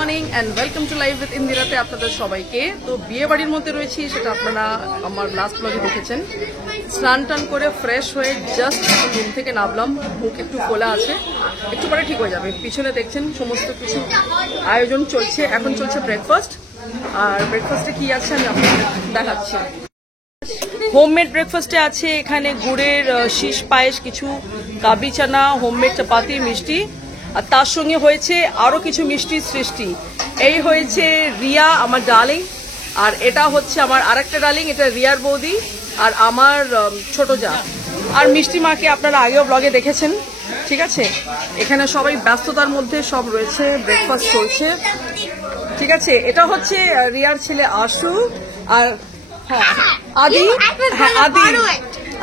Morning and welcome to live with ইন্দিরাতে আপনাদের সবাইকে। তো বিয়ে বাড়ির মধ্যে রয়েছি, সেটা আপনারা আমার লাস্ট ব্লগে দেখেছেন। স্নান টান করে ফ্রেশ হয়ে জাস্ট রুম থেকে নামলাম, মুখ একটু খোলা আছে, একটু পরে ঠিক হয়ে যাবে। পিছনে দেখছেন সমস্ত কিছু আয়োজন চলছে, এখন চলছে ব্রেকফাস্ট। আর ব্রেকফাস্টে কি আছে আমি আপনাদের দেখাচ্ছি। হোমমেড ব্রেকফাস্টে আছে এখানে গুড়ের শীষ পায়েস, কিছু কাবলি চানা, হোমমেড চাপাতি, মিষ্টি, আর তার সঙ্গে হয়েছে আরো কিছু মিষ্টির সৃষ্টি। এই হয়েছে রিয়া, আমার ডার্লিং, আর এটা হচ্ছে আমার আরেকটা ডার্লিং, এটা রিয়ার বৌদি আর আমার ছোট যা। আর মিষ্টি মাকে আপনারা আগেও ব্লগে দেখেছেন, ঠিক আছে। এখানে সবাই ব্যস্ততার মধ্যে সব রয়েছে, ব্রেকফাস্ট চলছে, ঠিক আছে। এটা হচ্ছে রিয়ার ছেলে আশু, আর আদি, হ্যাঁ আদি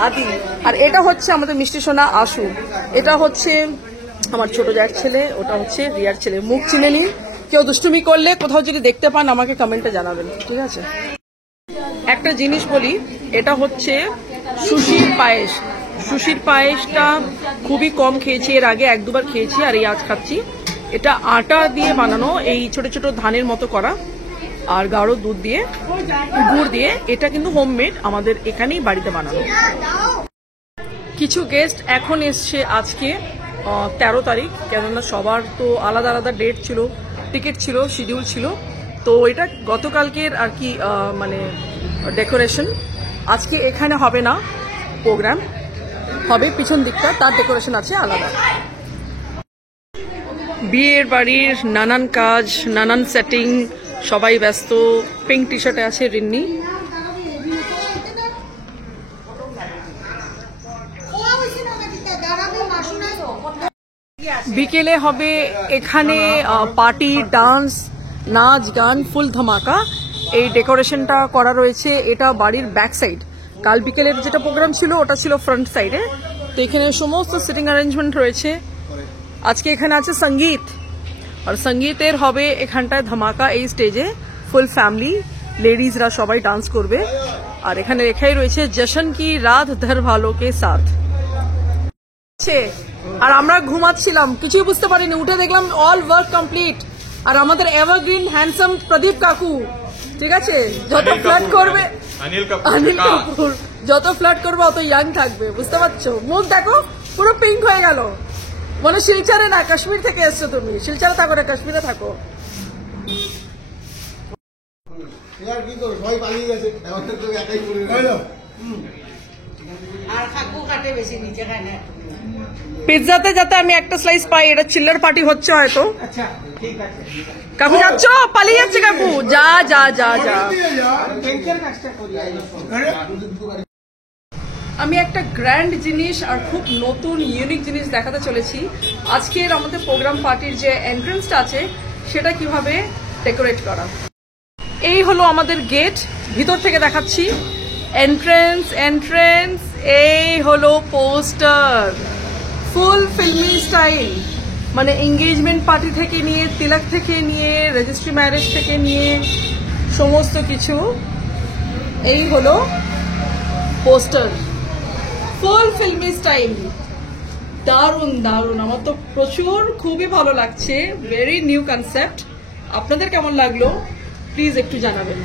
আদি, আর এটা হচ্ছে আমাদের মিষ্টি সোনা আশু। এটা হচ্ছে আমার ছোট জায়ের ছেলে, ওটা হচ্ছে রিয়ার ছেলে। মুখ চিনে নিন, কেউ দুষ্টুমি করলে কোথাও যদি দেখতে পান আমাকে কমেন্টে জানাবেন, ঠিক আছে। একটা জিনিস বলি, এটা হচ্ছে সুশির পায়েস। সুশির পায়েসটা খুবই কম খেয়েছি, এর আগে এক দুবার খেয়েছি, আর এই আজ খাচ্ছি। এটা আটা দিয়ে বানানো, এই ছোট ছোট ধানের মতো করা, আর গাঢ় দুধ দিয়ে, গুড় দিয়ে। এটা কিন্তু হোমমেড, আমাদের এখানেই বাড়িতে বানানো। কিছু গেস্ট এখন এসছে আজকে 13 তারিখ, কেননা সবার তো আলাদা আলাদা ডেট ছিল, টিকিট ছিল, শিডিউল ছিল। তো এটা গতকালকের আর কি মানে ডেকোরেশন। আজকে এখানে হবে না প্রোগ্রাম, হবে পিছন দিকটা, তার ডেকোরেশন আছে আলাদা। বিয়ের বাড়ির নানান কাজ, নানান সেটিং, সবাই ব্যস্ত। পিঙ্ক টি শার্টে আছে রিন্নি। বিকেলে হবে এখানে পার্টি, ডান্স, নাচ, গান, ফুল ধামাকা। এই ডেকোরেশনটা করা রয়েছে, এটা বাড়ির ব্যাক সাইড। কাল বিকেলের যেটা প্রোগ্রাম ছিল ওটা ছিল ফ্রন্ট সাইডে। তো এখানে সমস্ত সিটিং অ্যারেঞ্জমেন্ট রয়েছে। আজকে এখানে আছে সঙ্গীত, আর সঙ্গীতের হবে এখানটায় ধামাকা। এই স্টেজে ফুল ফ্যামিলি, লেডিজরা সবাই ডান্স করবে। আর এখানে লেখাই রয়েছে জশন কি রাত ধর ভালো কে সাথ। আর আমরা ঘুমাচ্ছিলাম, কিছুই বুঝতে পারিনি, উঠে দেখলাম অল ওয়ার্ক কমপ্লিট। আর আমাদের এভারগ্রিন হ্যান্ডসাম প্রদীপ কাকু, ঠিক আছে, যত ফ্লার্ট করবে অনিল কাপুর, যত ফ্লার্ট করবে অত ইয়াং থাকবে, বুঝতে পারছো। মুখ দেখো পুরো পিঙ্ক হয়ে গেল, মানে শিলচরে না, কাশ্মীর থেকে এসছো তুমি। শিলচরে থাকো না, কাশ্মীরে থাকো। পিৎজাতে যাতে আমি একটা স্লাইস পাই, এটা চিল্লার পার্টি হচ্ছে হয়তো। কাকু যাচ্ছ, পালিয়ে যাচ্ছে কাকু, যা যা যা যা। আমি একটা গ্র্যান্ড জিনিস আর খুব নতুন ইউনিক জিনিস দেখাতে চলেছি। আজকের আমাদের প্রোগ্রাম পার্টির যে এন্ট্রেন্সটা আছে সেটা কিভাবে ডেকোরেট করা। এই হলো আমাদের গেট, ভিতর থেকে দেখাচ্ছি। এন্ট্রেন্স, এই হলো পোস্টার, ফুল ফিল্মি স্টাইল, মানে এঙ্গেজমেন্ট পার্টি থেকে নিয়ে, তিলক থেকে নিয়ে, রেজিস্ট্রি ম্যারেজ থেকে নিয়ে সমস্ত কিছু। এই হলো পোস্টার, ফুল ফিল্মি স্টাইল, দারুন দারুন। আমার তো প্রচুর খুবই ভালো লাগছে, ভেরি নিউ কনসেপ্ট। আপনাদের কেমন লাগলো প্লিজ একটু জানাবেন।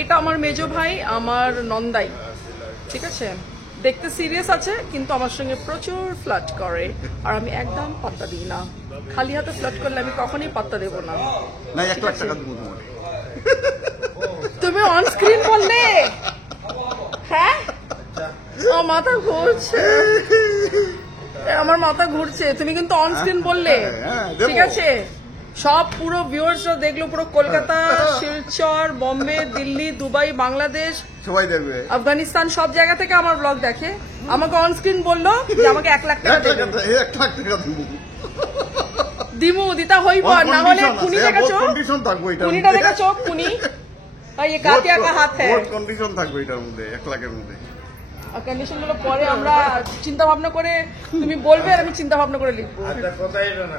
এটা আমার মেজো ভাই, আমার নন্দাই, ঠিক আছে। দেখতে সিরিয়াস আছে কিন্তু আমার সঙ্গে প্রচুর ফ্লার্ট করে, আর আমি একদম পাত্তা দিই না। খালি হাতে ফ্লার্ট করলে আমি কখনোই পাত্তা দেবো না। তুমি অন স্ক্রিন বললে, হ্যাঁ আমার মাথা ঘুরছে, আমার মাথা ঘুরছে। তুমি কিন্তু অন স্ক্রিন বললে, ঠিক আছে। সব পুরো ভিউয়ার্সরা দেখলো, পুরো কলকাতা, শিলচর, বম্বে, দিল্লি, দুবাই, বাংলাদেশ, সবাই দেখবে, আফগানিস্তান, সব জায়গা থেকে আমার ব্লগ দেখে। আমাকে অন স্ক্রিন বললো যে আমাকে 1 লাখ টাকা দেবে। দিমু দিতা হইব, না হলে খুনি দেখাছো, খুনিটা দেখাছো, খুনি ये कातिया का हाथ है। কন্ডিশন থাকবে এটার মধ্যে 1 লাখের মধ্যে। কন্ডিশন গুলো পরে আমরা চিন্তা ভাবনা করে, তুমি বলবে আর আমি চিন্তা ভাবনা করে লিখবো। আচ্ছা, কথাই না,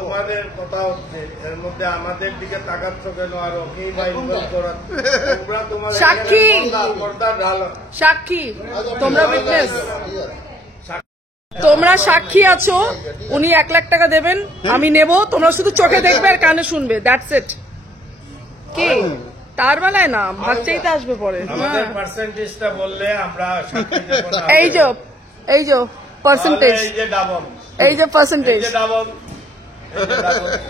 তোমাদের কথা হচ্ছে, এর মধ্যে আমাদের দিকে তাকাচ্ছ কেন? আর ওকেই বা ইনভলভ করা, তোমরা তোমাদের সাক্ষী, পর্দা ঢালো, সাক্ষী তোমরা উইটনেস। তোমরা সাক্ষী আছো, উনি 1 লাখ টাকা দেবেন, আমি নেব, তোমরা শুধু চোখে দেখবে আর কানে শুনবে, দ্যাটস ইট। কি তার বেলায় না, ভাগ চাইতে আসবে পরে। আমাদের পার্সেন্টেজটা বললে আমরা সাক্ষী দেব না। এই যে পার্সেন্টেজ, এই যে ডাবল, এই যে পার্সেন্টেজ। এই যে ডাবল,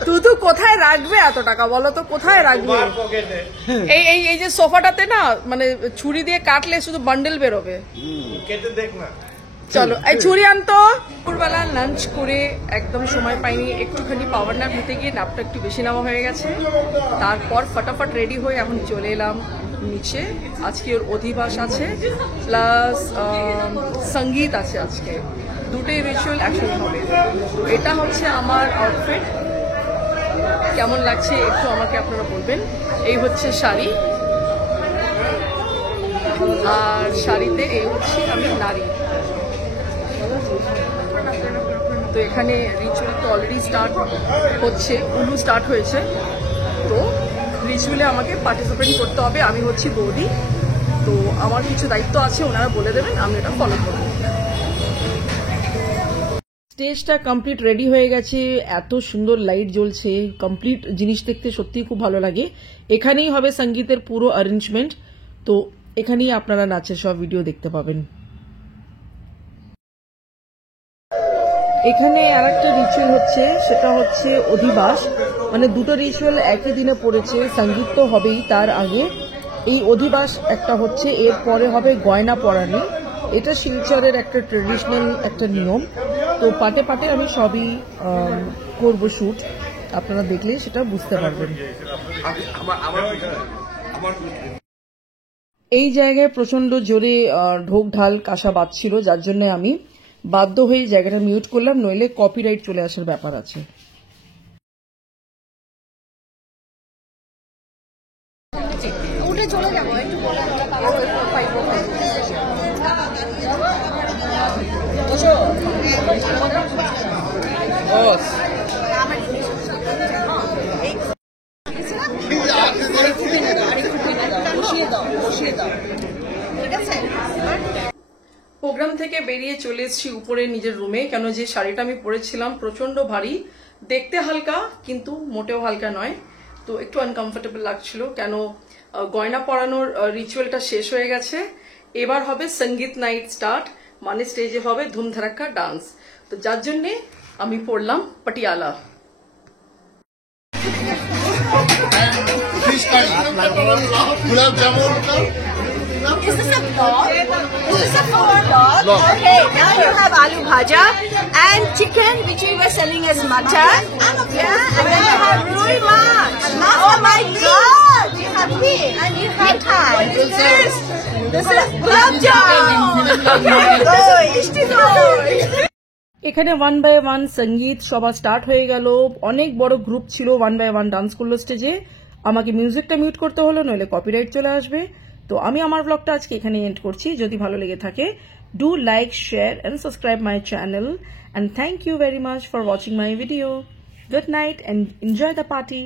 তুই তো কোথায় রাখবে এত টাকা, বলো তো কোথায় রাখবে? তোমার পকেটে। এই যে সোফাটাতে না, মানে ছুরি দিয়ে কাটলে শুধু বান্ডেল বেরোবে। কেটে দেখ না। চলো এই ছুরি আনতো। দুপুরবেলা লাঞ্চ করে একদম সময় পাইনি, একটুখানি পাওয়ার ন্যাপ নিতে গিয়ে ন্যাপটা একটু বেশি নেওয়া হয়ে গেছে। তারপর ফটাফট রেডি হয়ে এখন চলে এলাম নিচে। আজকে ওর অধিবাস আছে, প্লাস সঙ্গীত আছে আজকে, দুটোই রিচুয়াল একসাথে হবে। তো এটা হচ্ছে আমার আউটফিট, কেমন লাগছে একটু আমাকে আপনারা বলবেন। এই হচ্ছে শাড়ি, আর শাড়িতে এই হচ্ছে আমি নারী। তো এখানে রিচুয়াল তো অলরেডি স্টার্ট হচ্ছে, উলু স্টার্ট হয়েছে। তো রিচুয়ালে আমাকে পার্টিসিপেট করতে হবে। আমি হচ্ছি বৌদি, তো আমার কিছু দায়িত্ব আছে, ওনারা বলে দেবেন, আমি এটা ফলো করব। স্টেজটা কমপ্লিট রেডি হয়ে গেছে, এত সুন্দর লাইট জ্বলছে, কমপ্লিট জিনিস দেখতে সত্যিই খুব ভালো লাগে। এখানেই হবে সঙ্গীতের পুরো অ্যারেঞ্জমেন্ট, তো এখানেই আপনারা নাচের সব ভিডিও দেখতে পাবেন। এখানে আর একটা রিচুয়াল হচ্ছে, সেটা হচ্ছে অধিবাস, মানে দুটো রিচুয়াল একই দিনে পড়েছে। সঙ্গীত তো হবেই, তার আগে এই অধিবাস একটা হচ্ছে, এর পরে হবে গয়না পরানি। এটা শিলচরের একটা ট্রেডিশনাল একটা নিয়ম। তো পাটে পাটে আমি সবই করব শুট, আপনারা দেখলে সেটা বুঝতে পারবেন। এই জায়গায় প্রচন্ড জোরে ঢোক ঢাল কাঁসা বাজছিল, যার জন্য আমি বাধ্য হয়ে জায়গাটা মিউট করলাম, নইলে কপিরাইট চলে আসার ব্যাপার আছে। উঠে চলে যাবো একটু প্রোগ্রাম থেকে বেরিয়ে চলে এসেছি উপরে নিজের রুমে, কেন যে শাড়িটা আমি পরেছিলাম প্রচন্ড ভারী, দেখতে হালকা কিন্তু মোটেও হালকা নয়। তো একটু আনকমফোর্টেবল লাগছিল, কেন গয়না পরানোর রিচুয়ালটা শেষ হয়ে গেছে। এবার হবে সঙ্গীত নাইট স্টার্ট, মানে স্টেজে হবে ধুমধারাক্কা ডান্স। তো যার জন্যে আমি পরলাম Patiala. Is this a vlog? Is this a food vlog? Okay, now you have aloo bhaja and chicken which we were selling as mutton. Yeah, and then you have rui mach. Oh my god! You have meat and you have Thai. What is this? This is gulab jamun. এখানে 1 by 1 সঙ্গীত সভা start হয়ে গেল, অনেক বড় group ছিল, 1 by 1 dance করলো স্টেজে। আমাকে মিউজিকটা মিউট করতে হলো, নইলে কপিরাইট চলে আসবে। তো আমি আমার ব্লগটা আজকে এখানে এন্ড করছি। যদি ভালো লেগে থাকে, do like, share and subscribe my channel, and thank you very much for watching my video. Good night and enjoy the party.